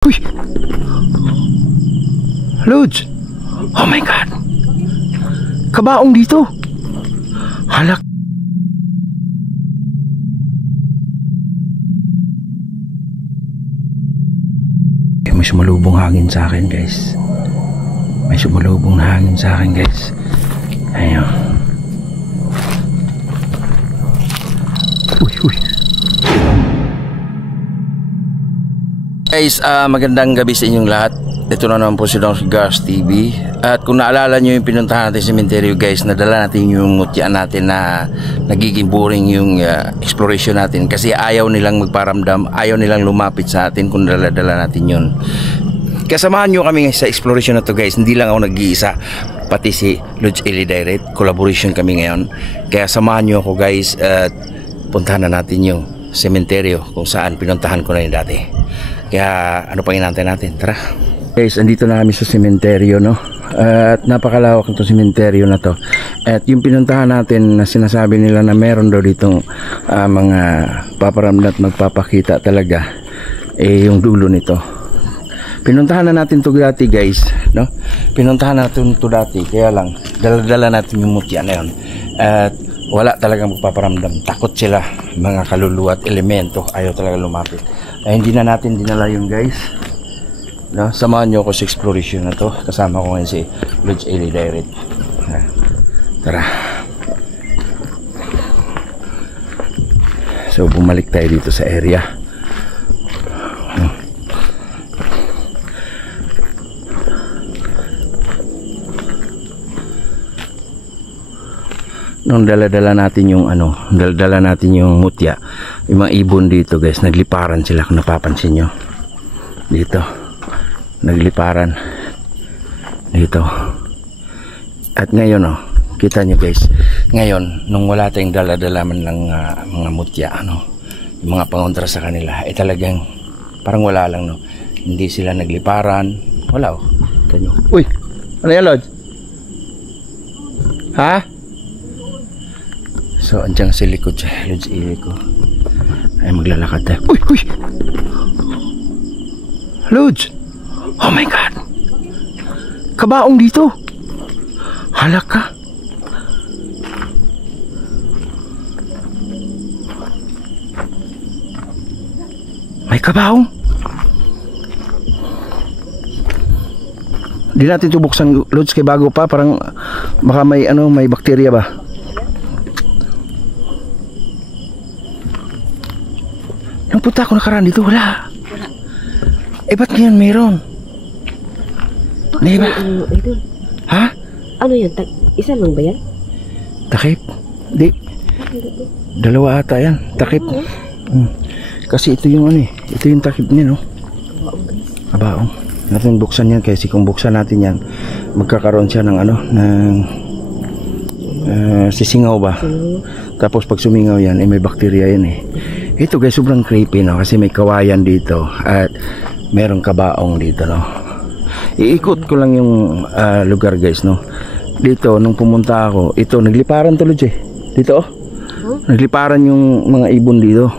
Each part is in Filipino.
Uy! Lods! Oh my God! Kabaong dito! Halak! May sumalubong hangin sa akin, guys. May sumalubong na hangin sa akin, guys. Ayun. Uy, uy. Guys, magandang gabi sa inyong lahat. Ito na naman po si Don Cigars TV. At kung naalala nyo yung pinuntahan natin sa cemetery, guys, nadala natin yung mutya natin na nagiging boring yung exploration natin. Kasi ayaw nilang magparamdam, ayaw nilang lumapit sa atin kung dala-dala natin yun. Kasamahan nyo kami sa exploration na to, guys. Hindi lang ako nag-iisa, pati si Lodge Eli Direct. Collaboration kami ngayon. Kaya samahan nyo ako, guys, at puntahan na natin yung sementeryo kung saan pinuntahan ko na yun dati. Kaya ano pang inantay natin? Tara. Guys, andito na kami sa sementeryo, no? At napakalawak itong sementeryo na to. At yung pinuntahan natin na sinasabi nila na meron daw ditong mga paparamdam at magpapakita talaga, eh yung dulo nito. Pinuntahan na natin to dati, guys, no? Pinuntahan natin to dati, kaya lang dala-dala natin yung mutya na yun. At wala talagang magpaparamdam. Takot sila, mga kaluluwa at elemento. Ayaw talaga lumapit. Ay, hindi na natin dinala yung, guys, no? Samahan nyo ako sa exploration na to. Kasama ko ngayon si Lodge Eli Direct. Tara. So bumalik tayo dito sa area. Nung dala-dala natin yung dala-dala natin yung mutya, yung mga ibon dito, guys, nagliparan sila kung napapansin nyo. Dito nagliparan dito. At ngayon, kita nyo, guys, ngayon nung wala tayong dala-dala man lang mga mutya, yung mga pangontra sa kanila, talagang parang wala lang, hindi sila nagliparan, wala. Kita nyo. Uy, ano yan, Lodge? Ha? So, andyan sa likod siya, Lodge Eli ko. Ay, maglalakad tayo. Uy, uy! Lodge! Oh my God! Kabaong dito! Halak ka! May kabaong! Di natin ito buksan, Lodge, kay bago pa. Parang baka may may bakterya ba? Nung punta ako nakaraan dito, wala. Ba't ngayon mayroon? Diba? Idol. Ha? Ano yan? Isa lang ba yan? Takip? Di. Dalawa ata yan. Takip. Kasi ito yung ito yung takip niya, no? Kabaong, guys. Kabaong. Natin buksan yan, kasi kung buksan natin yan, magkakaroon siya ng ng sisingaw ba? Tapos pag sumingaw yan, may bakterya yan. Ito, guys, sobrang creepy, no? Kasi may kawayan dito at merong kabaong dito, no? Iikot ko lang yung lugar, guys, no? Dito nung pumunta ako, ito nagliparan tuloy dito, nagliparan yung mga ibon dito.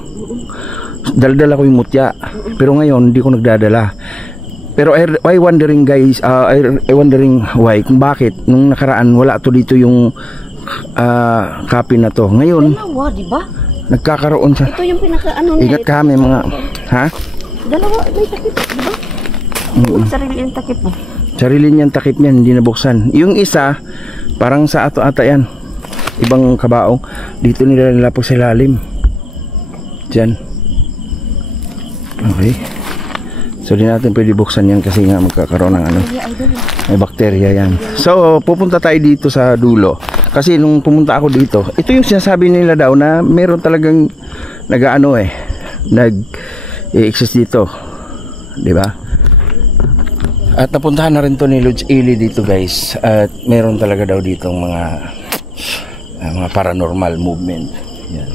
Dala-dala ko yung mutya, pero ngayon hindi ko nagdadala. Pero I wondering, guys, I wondering why, kung bakit nung nakaraan wala to dito yung copy na to. Ngayon Dalawa, di ba? Nagkakaroon sa... Ito yung pinaka Ingat kami mga... Ha? Dalawa, may takip, di ba? Sarili yung takip mo. Sarili niyang takip niyan, hindi nabuksan. Yung isa, parang sa ato-ata yan. Ibang kabaong. Dito nila nilapos sa ilalim. Diyan. Okay. So di natin pwede buksan yan kasi nga magkakaroon ng may bakterya yan. So pupunta tayo dito sa dulo. Kasi nung pumunta ako dito, ito yung sinasabi nila daw na meron talagang nag-exist dito. 'Di ba? At napuntahan na rin to ni Lodge Eli dito, guys. At meron talaga daw ditong mga paranormal movement. Yan.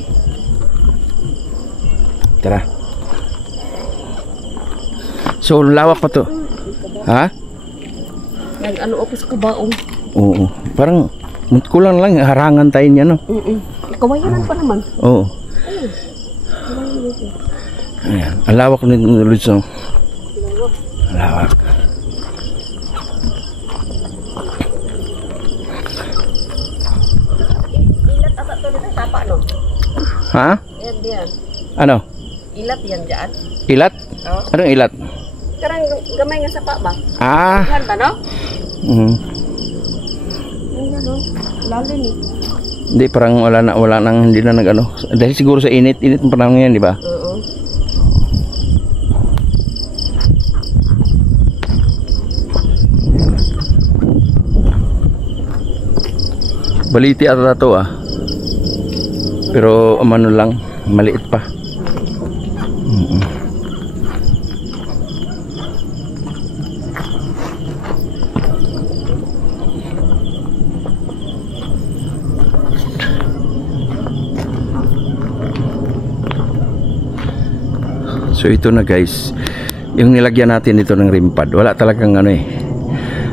Tara. So lawak pa to. Ha? Nag-ako sa kabaong. Oo. Parang kulang lang, harangan tayo niya, no? Kawayanan pa naman. Oo. Ayan. Ang lawak ni Lodge, no? Lawak. Ilat ata to dito, sapa no? Ha? Yan diyan. Ano? Ilat yan dyan. Ilat? Oh. Anong ilat? Karang gamay nga sapa ba? Ah. Yan ba no? Mm. Yan no. Lalim eh. Hindi, parang wala nang hindi na nag-ano. Dahil siguro sa init ng panahon yan, di ba? Oo. Baliti ata to ah. Pero umano lang, maliit pa. So ito na guys, yung nilagyan natin dito ng rim pad, wala talagang ano eh,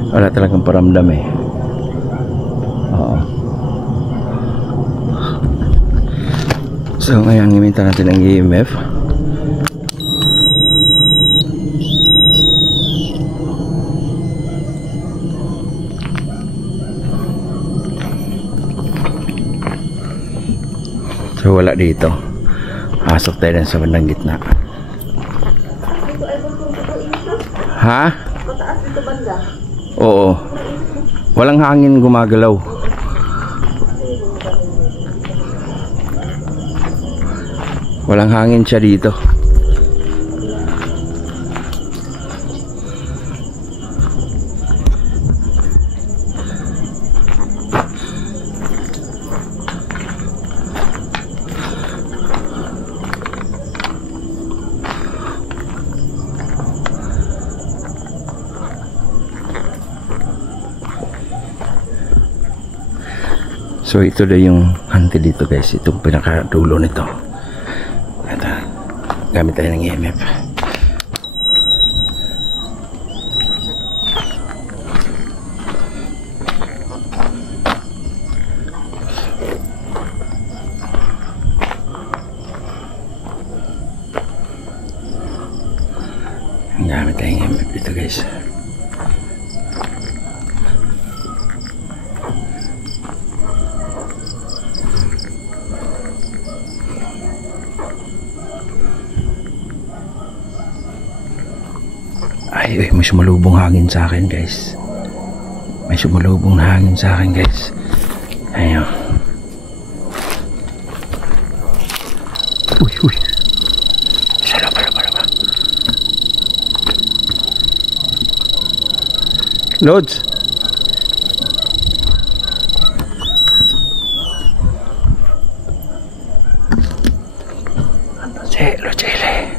wala talagang paramdam eh. Oo. So ngayon iminta natin ang EMF. So wala dito, pasok tayo sa bandang gitna. Ha? Mataas dito banda. Oo. Walang hangin gumagalaw. Walang hangin siya dito. So ito na yung hante dito guys, itong pinakadulo nito. Ito, gamit tayo ng EMF. Gamit tayo ng EMF dito guys. Ay, may sumalubong hangin sa akin guys. May sumalubong na hangin sa akin guys. Ayun. Uy, uy. Salaba. Lods. Chile.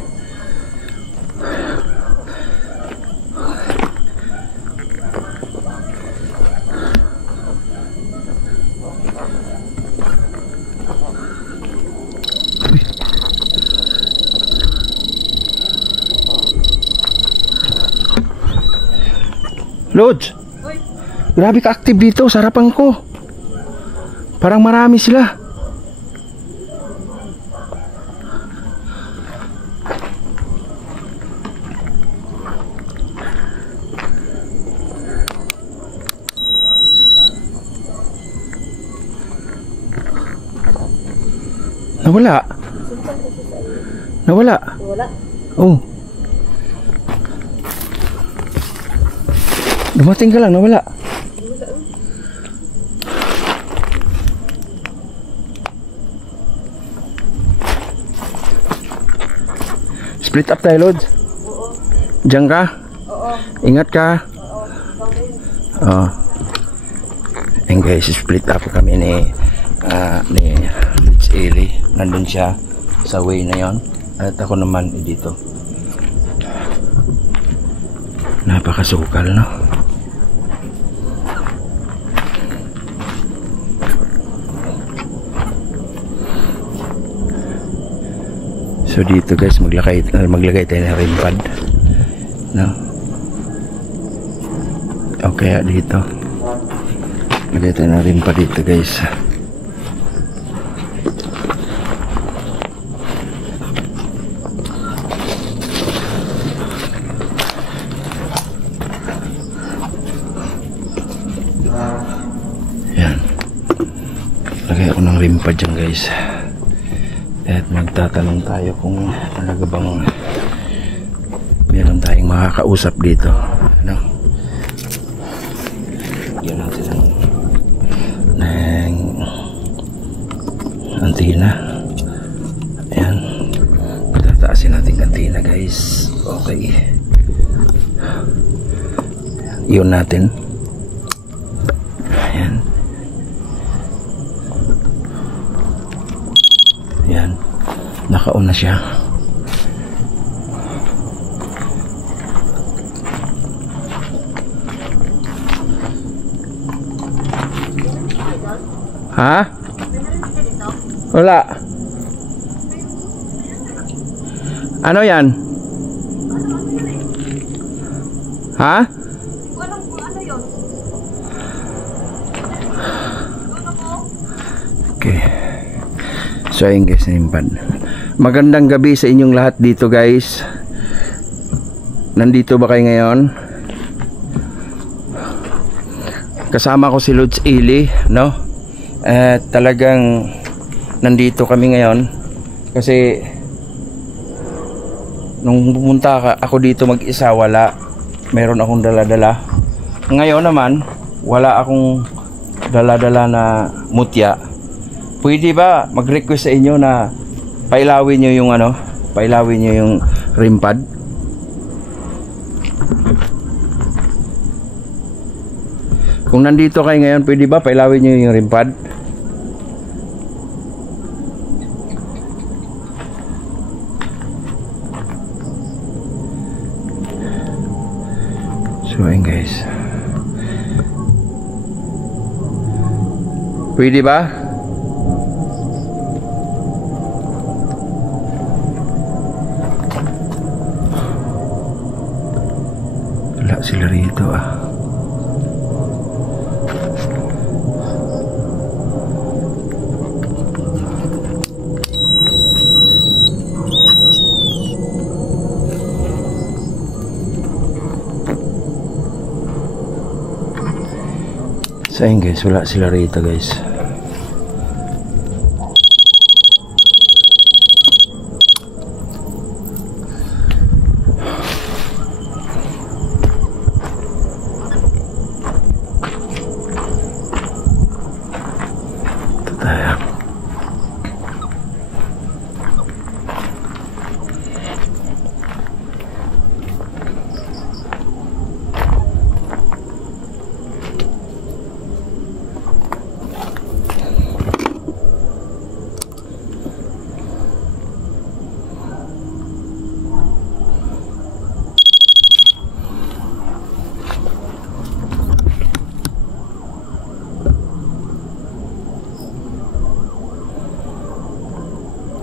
Lods, grabe ka active dito sa harapan ko. Parang marami sila. Nawala. Wala. Oh. Dumating ka lang, nawala. Split up tayo, Lods. Oo. Diyan ka? Oo. Ingat ka. Oo. And guys, split up kami ni Lods Eli. Nandun siya sa way na yon. At ako naman dito. Napakasukal, no? So dito guys, maglagay tayo ng rim pad, no? Okay, dito maglagay tayo ng rim pad dito guys. ako ng rimpa dyan guys. At magtatanong tayo kung talaga bang meron tayong makakausap dito. Ano? Yan natin ng antina. Ayan. Tataasin natin antina guys. Okay. Yun natin. Ayan. Ayan. Naka-on na siya. Ha? Wala. Ano yan? Ha? Okay. So ayun guys, magandang gabi sa inyong lahat dito guys. Nandito ba kayo ngayon? Kasama ko si Lods Ili, no? At talagang nandito kami ngayon kasi nung pumunta ako dito mag-isa, meron akong dala-dala. Ngayon naman wala akong dala-dala na mutya. Pwede ba mag-request sa inyo na pailawin nyo yung pailawin nyo yung rim pad? Kung nandito kayo ngayon, pwede ba pailawin nyo yung rim pad? So ayun guys, pwede ba? Wala sila rito ah. So ayun guys, wala sila rito guys. Ito tayo.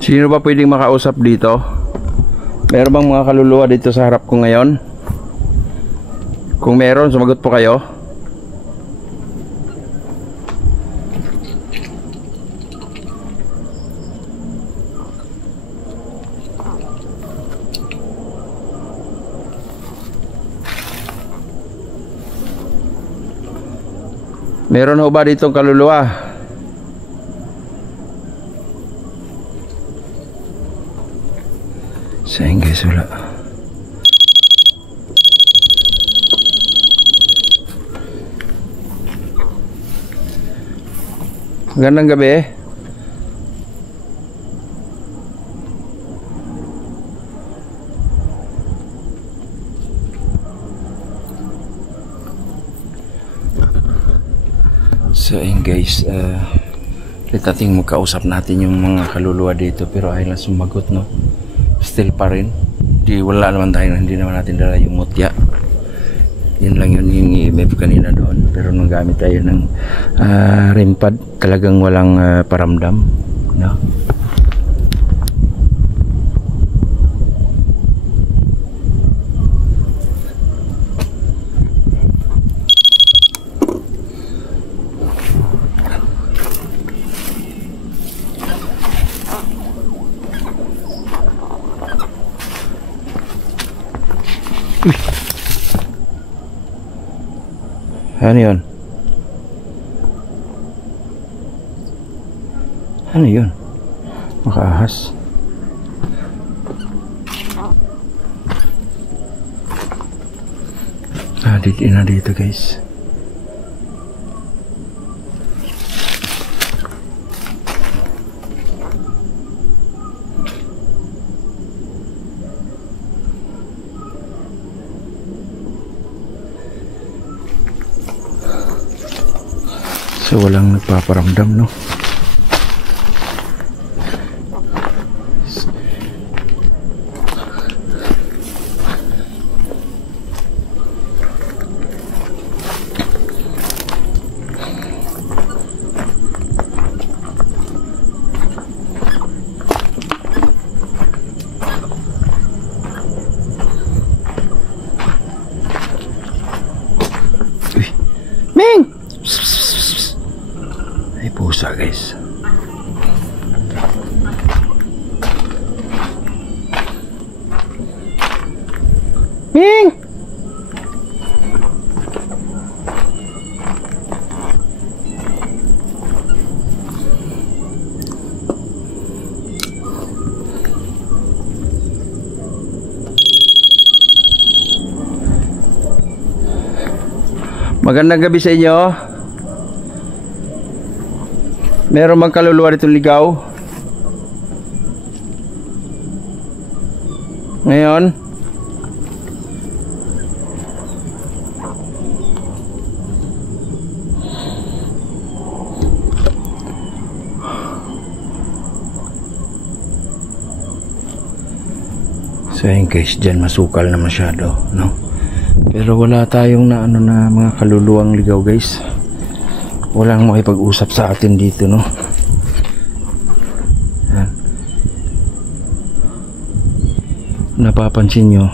Sino ba pwedeng makausap dito? Meron bang mga kaluluwa dito sa harap ko ngayon? Kung meron, sumagot po kayo. Meron ho ba ditong kaluluwa? Sayang guys, wala. Magandang gabi. So ayun guys, nating magkausap natin yung mga kaluluwa dito, pero ayaw lang sumagot, no? Still pa rin. Wala naman tayo, hindi naman natin dala yung mutya. Yun lang yun yung i-map kanina doon. Pero nung gamit tayo ng rim pad, talagang walang paramdam, no? Ano yun? Ano yun? Makaahas. Dito na dito guys. So walang nagpaparamdam, no? Uy. Ming! Ay pusa guys. Ming! Magandang gabi sa inyo. Meron bang kaluluwa ditong ligaw? Ngayon? So yun guys, dyan masukal na masyado, no? Pero wala tayong na mga kaluluwang ligaw guys. Walang makipag-usap sa atin dito, no? Yan. Napapansin nyo,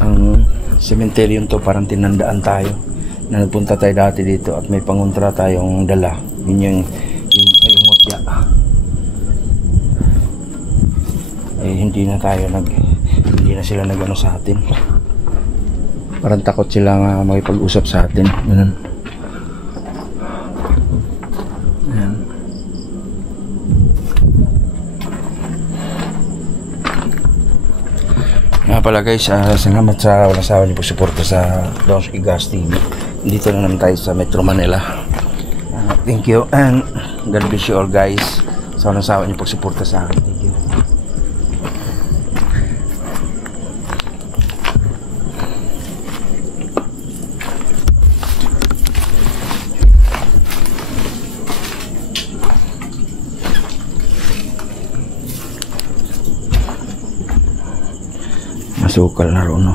ang sementeryo to parang tinandaan tayo na nagpunta tayo dati dito at may pangontra tayong dala. Yun yung mutya. Eh hindi na sila nagano sa atin. Parang takot sila nga makipag-usap sa atin. Ganun. Ayan. Nga pala guys, salamat sa walang sawa niyo po suporta sa Don Gas TV. Dito na naman tayo sa Metro Manila. Thank you and God bless you all guys. Sa walang sawa niyo po suporta sa akin. Thank you. Masukal na ron, no?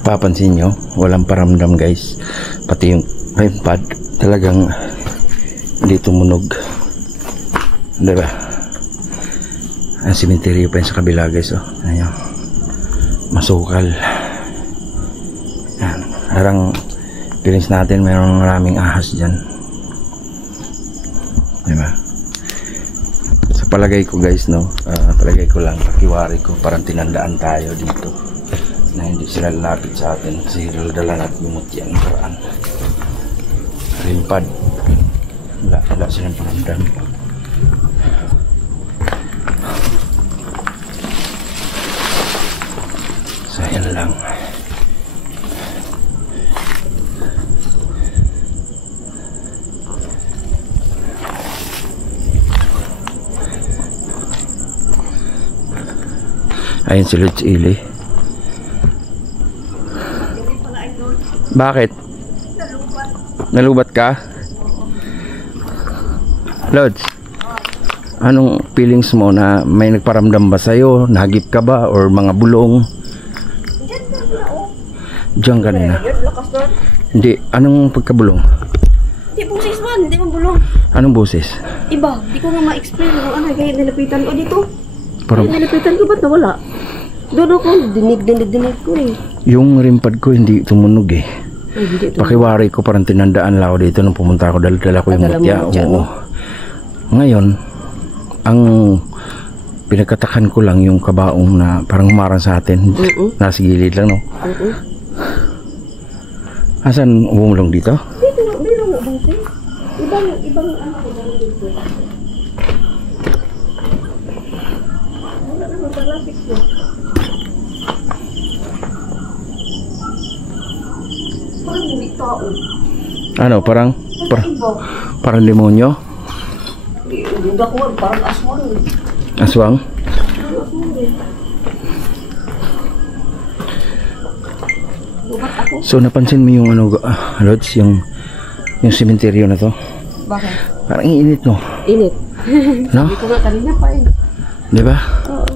Papansin nyo, walang paramdam guys. Pati yung REM pad talagang hindi tumunog, diba? Ang simenteryo pa yun sa kabila guys, oh. Ayan, masukal. Ayan, harang feelings natin mayroong maraming ahas dyan, diba? Sa palagay ko guys, no, palagay ko lang, pakiwari ko, parang tinandaan tayo dito na hindi sila lalapit sa atin kasi dala natin yung mutya ng paraan. Rimpad, wala silang paramdam. So yan lang. Ayun si Lods Ili. Bakit? Nalubat ka? Lods, anong feelings mo na may nagparamdam ba sa'yo? Nahagip ka ba? Or mga bulong? Diyan kanina. Hindi, anong pagkabulong? Hindi, busis man. Hindi man bulong. Anong boses? Iba, di ko nga ma-explain. Ano, kaya nilapitan ko dito. Parang, Nilapitan ko, ba't nawala? Doon ako, dinig ko eh. yung rimpad ko hindi tumunog eh. Ay, hindi tumunog. Pakiwari ko parang tinandaan lang ako dito nung pumunta ako, dala ko yung Dala mo mutya. mutya, Oo. no? Ngayon, ang pinagkatakan ko lang yung kabaong na parang humarang sa atin. Nasa gilid lang, no? Asan umulong dito? Dito, meron nga bang sir? Ibang ano ko ba dito? Wala naman paglapit ko. Parang hindi tao. Ano, parang demonyo? Hindi ako, parang aswang. Aswang? So napansin mo yung ano, Lods, yung sementeryo na to? Bakit? Parang init, no? Init. No? Hindi ko nga kanina pa eh. Di ba? Oo.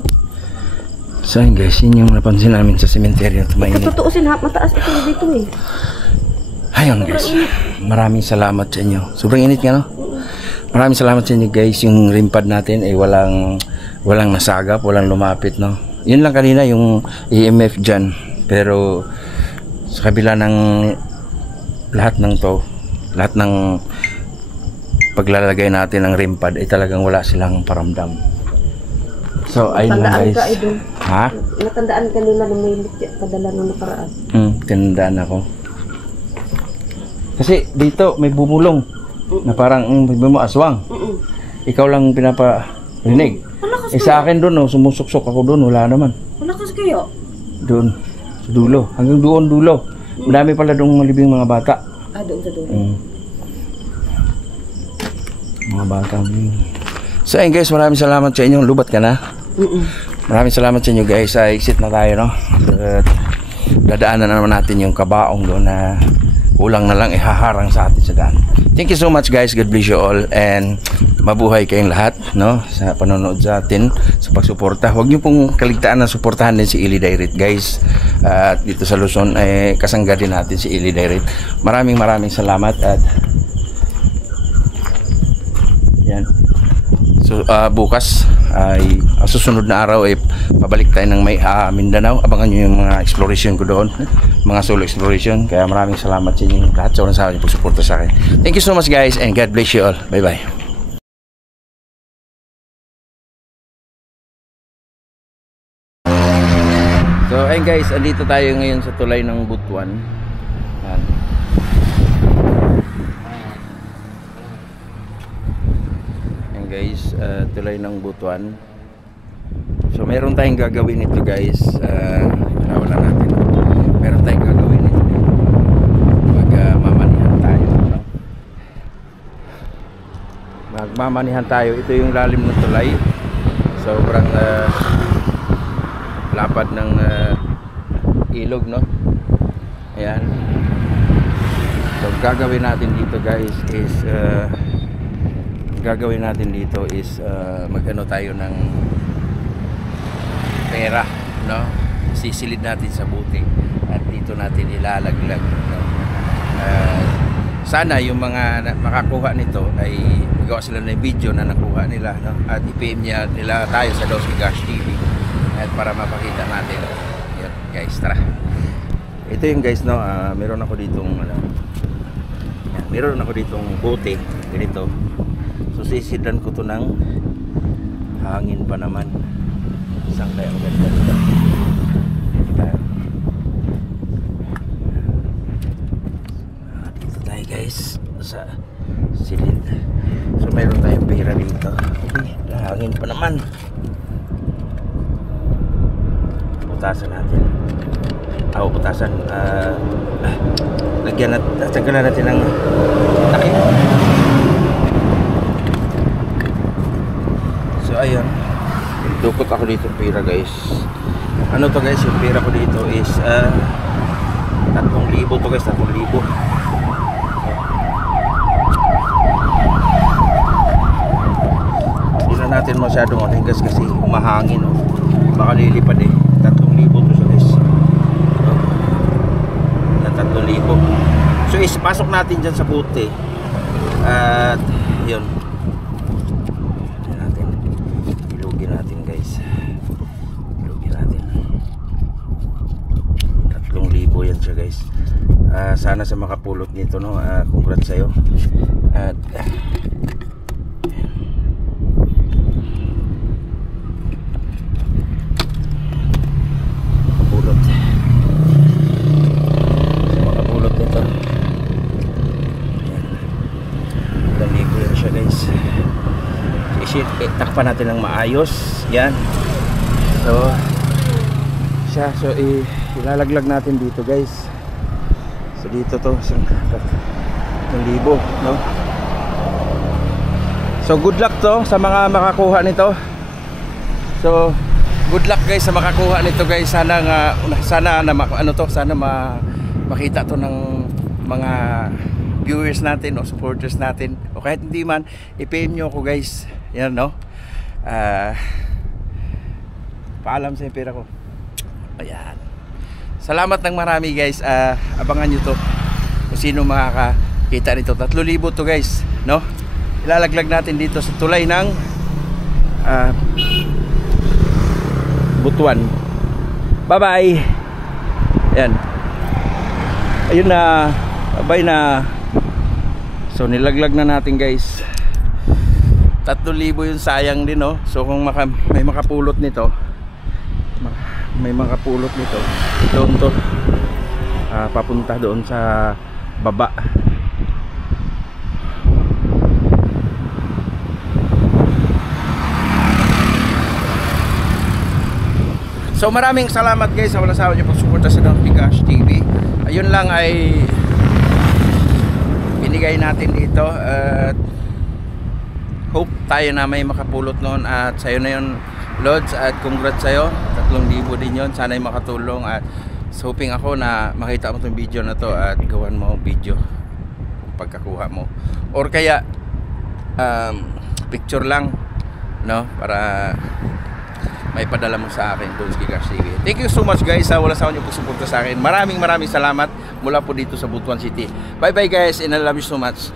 So yun guys, yun yung napansin namin sa sementeryo. Mainit. Katutuusin ha, mataas ito dito eh. Ayun guys, maraming salamat sa inyo. Sobrang init nga, no? Maraming salamat sa inyo guys. Yung rimpad natin ay walang nasagap, walang lumapit, no? Yun lang kanina yung EMF dyan. Pero sa kabila ng lahat ng paglalagay natin ng rimpad ay talagang wala silang paramdam. So ayun lang guys. Ha? Natandaan ka nila nung may padala nung nakaraan. Tinandaan ako. Kasi dito may bumulong na parang mo aswang. Ikaw lang pinaparinig. Sa akin doon, no, sumusuksok ako doon, wala naman. Wala kasi kayo? Doon, sa dulo. Hanggang doon dulo. Madami pala doon malibing mga bata. Doon sa dulo. Mga bata. So ayun guys, maraming salamat sa inyo. Lubat ka na? Maraming salamat sa inyo guys. Exit na tayo, no? At dadaanan na naman natin yung kabaong doon na kulang na lang ihaharang sa atin sa daan. Thank you so much guys. God bless you all and mabuhay kayong lahat, no, sa panonood sa atin, sa pagsuporta. Huwag niyo pong kaligtaan na suportahan din si Ili Direct guys. At dito sa Luzon ay kasangga din natin si Ili Direct. Maraming salamat at yan. So bukas ay susunod na araw ay pabalik tayo ng Mindanao. Abangan nyo yung mga exploration ko doon, mga solo exploration. Kaya maraming salamat sa inyo lahat sa unang sa akin pagsuporta sa akin. Thank you so much guys and God bless you all. Bye bye. So ayun guys, andito tayo ngayon sa tulay ng Butuan. Ayan guys, tulay ng Butuan. So meron tayong gagawin ito guys. Wala natin. Meron tayong gagawin ito. Magmamanihan tayo, no? Magmamanihan tayo. Ito yung lalim ng tulay. Sobrang lapad ng ilog, no? Ayan. So gagawin natin dito guys is magano tayo ng pera, no? Sisilid natin sa buti at dito natin ilalaglag, no? Sana yung mga makakuha nito ay magawa sila ng video na nakuha nila, no? At i-PM nila tayo sa Dosky Gas TV at para mapakita natin. Yun guys, tara. Ito yung guys, no, meron ako ditong bote ganito. So sisidan ko to ng hangin pa naman. Isang tayo ganda. Dito tayo guys sa silid. So meron tayong pera dito. Hangin pa naman. Putasan natin. Putasan. Lagyan natin, tanggalan natin ng takip. So ayun, dukot ako dito ng pera guys. Ano to guys, yung pera ko dito is 3,000 to guys, 3,000. Hindi na natin masyadong matinggas kasi humahangin, oh. Baka lilipad eh. 3,000 to siya guys. Na 3,000. So pasok natin dyan sa bote. At yun, ilugin natin guys. Ilugin natin 3,000 yan siya guys. Sana sa makapulot nito, no, congrats sa'yo. At sheet, takpan natin ng maayos. Yan. So siya, so ilalaglag natin dito guys. So dito to, 1,000, no? So good luck to sa mga makakuha nito. So good luck guys sa makakuha nito guys. Sana sana na makita to ng mga viewers natin o supporters natin, o kahit hindi man, i-PM nyo ako guys. Yan, no? Paalam sa pera ko. Ayan. Salamat ng marami guys. Abangan nyo to kung sino makakita nito. 3,000 to guys, no? Ilalaglag natin dito sa tulay ng Butuan. Bye bye. Ayan. Ayun na. Bye na. So nilaglag na natin guys. 3,000 yung sayang din, no? So kung may makapulot nito, doon to papunta doon sa baba. So maraming salamat guys sa walang sawa niyo pagsuporta sa Don Cash TV. Ayun lang ay binigay natin dito at hope tayo na may makapulot noon, at sa'yo na yun Lods, at congrats sa'yo, 3,000 din yun. Sana'y makatulong, at hoping ako na makita mo itong video na to at gawan mo video pagkakuha mo, or kaya picture lang, no, para may padala mo sa akin doon sa Cash TV. Thank you so much guys sa wala sa inyo pagsuporta sa akin. Maraming salamat mula po dito sa Butuan City. Bye bye guys, and I love you so much.